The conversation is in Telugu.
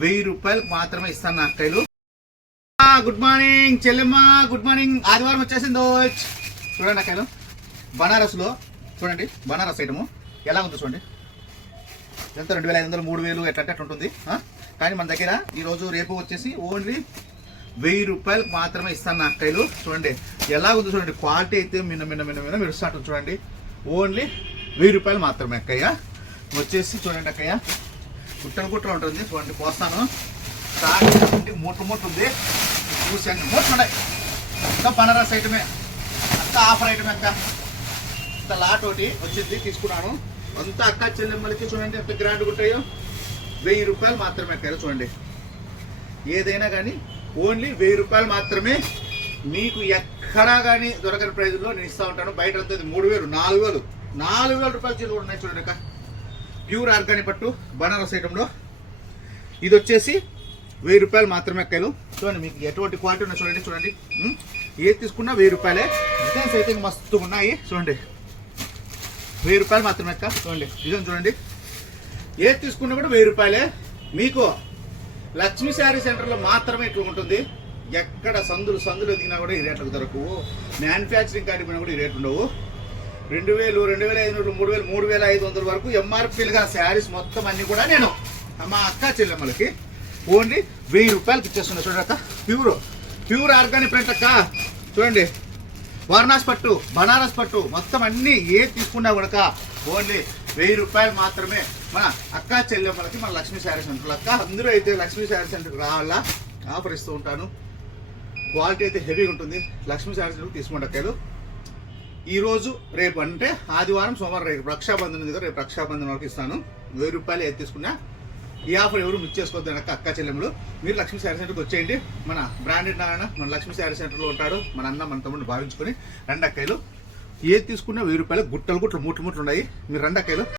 1000 రూపాయలకు మాత్రమే ఇస్తాను నా అక్కయ్యలు. గుడ్ మార్నింగ్ చెల్లెమ్మ, గుడ్ మార్నింగ్. ఆదివారం వచ్చేసిందో. చూడండి అక్కయ్యలు, బనారస్లో చూడండి, బనారస్ ఐటము ఎలా ఉందో చూడండి. ఎంత 2500 3000 ఎట్లా ఉంటుంది. కానీ మన దగ్గర ఈరోజు రేపు వచ్చేసి ఓన్లీ 1000 రూపాయలకు మాత్రమే ఇస్తాను నా అక్కయ్యలు. చూడండి ఎలా ఉందో చూడండి. క్వాలిటీ అయితే మిన్న మెరుస్తాంటుంది చూడండి. ఓన్లీ 1000 రూపాయలు మాత్రమే అక్కయ్య. వచ్చేసి చూడండి అక్కయ్య, గుట్టలు ఉంటుంది చూడండి. పోస్తాను మూట ఉంది, చూసండి. మూటలు ఉన్నాయి. అంతా బనారస్ ఐటమే, అంతా ఆఫర్ ఐటమే అక్క. అంత లాట్ ఒకటి వచ్చింది, తీసుకున్నాను. అంతా అక్క చెల్లెమ్మలకి చూడండి ఎంత గ్రాండ్ ఉంటాయో. 1000 రూపాయలు మాత్రమే అక్క. చూడండి, ఏదైనా కానీ ఓన్లీ 1000 రూపాయలు మాత్రమే. మీకు ఎక్కడా కానీ దొరకని ప్రైజ్లో నేను ఇస్తూ ఉంటాను. బయట అంతా 3000 4000 రూపాయల చీరలు కూడా ఉన్నాయి చూడండి అక్క. ప్యూర్ ఆర్గానిక్ పట్టు బనారస్ ఐటంలో ఇది వచ్చేసి 1000 రూపాయలు మాత్రమే అక్కలు. చూడండి, మీకు ఎటువంటి క్వాలిటీ ఉన్నాయి చూడండి. ఏది తీసుకున్నా 1000 రూపాయలే. డిజైన్స్ అయితే మస్తు ఉన్నాయి చూడండి. 1000 రూపాయలు మాత్రమే అక్క. చూడండి డిజైన్ చూడండి. ఏది తీసుకున్నా కూడా 1000 రూపాయలే. మీకు లక్ష్మీ శారీ సెంటర్లో మాత్రమే ఇట్లా ఉంటుంది. ఎక్కడ సందులు ఎదిగినా కూడా ఈ రేట్లకు దొరకవు. మ్యానుఫ్యాక్చరింగ్ కాడికి పోయినా కూడా ఈ రేట్లు ఉండవు. 2000 2500 3000 3500 వరకు ఎంఆర్పీలుగా శారీస్ మొత్తం అన్ని కూడా నేను మా అక్క చెల్లెమ్మలకి ఓన్లీ 1000 రూపాయలకి ఇచ్చేస్తున్నా చూడండి అక్క. ప్యూర్ ఆర్గానిక్ ప్రింట్ అక్క. చూడండి, వారణాసి పట్టు బనారస్ పట్టు మొత్తం అన్ని ఏది తీసుకున్నా కూడా ఓన్లీ 1000 రూపాయలు మాత్రమే మన అక్క చెల్లెమ్మలకి మన లక్ష్మీ శారీ సెంటర్ అక్క. అందరూ అయితే లక్ష్మీ శారీ సెంటర్కి రావాలా, ఆఫర్ ఇస్తూ ఉంటాను. క్వాలిటీ అయితే హెవీగా ఉంటుంది. లక్ష్మీ శారీ సెంటర్ తీసుకోండి అక్కలు. ఈరోజు రేపు అంటే ఆదివారం సోమవారం రేపు రక్షాబంధన్ ఉంది కదా, రేపు రక్షాబంధన్ వరకు ఇస్తాను. 1000 రూపాయలు ఏది తీసుకున్నా ఈ ఆఫర్ ఎవరు మిస్ చేసుకోవద్దు అక్క చెల్లెములు. మీరు లక్ష్మీ శారీ సెంటర్కి వచ్చేయండి. మన బ్రాండెడ్ నారాయణ మన లక్ష్మీ శారీ సెంటర్లో ఉంటాడు. మన అన్న మన తమ్ముడిని భావించుకొని 2 అక్కలు. ఏది తీసుకున్నా 1000 రూపాయలు. గుట్టలు మూట్లు ఉన్నాయి. మీరు 2 అక్కలు.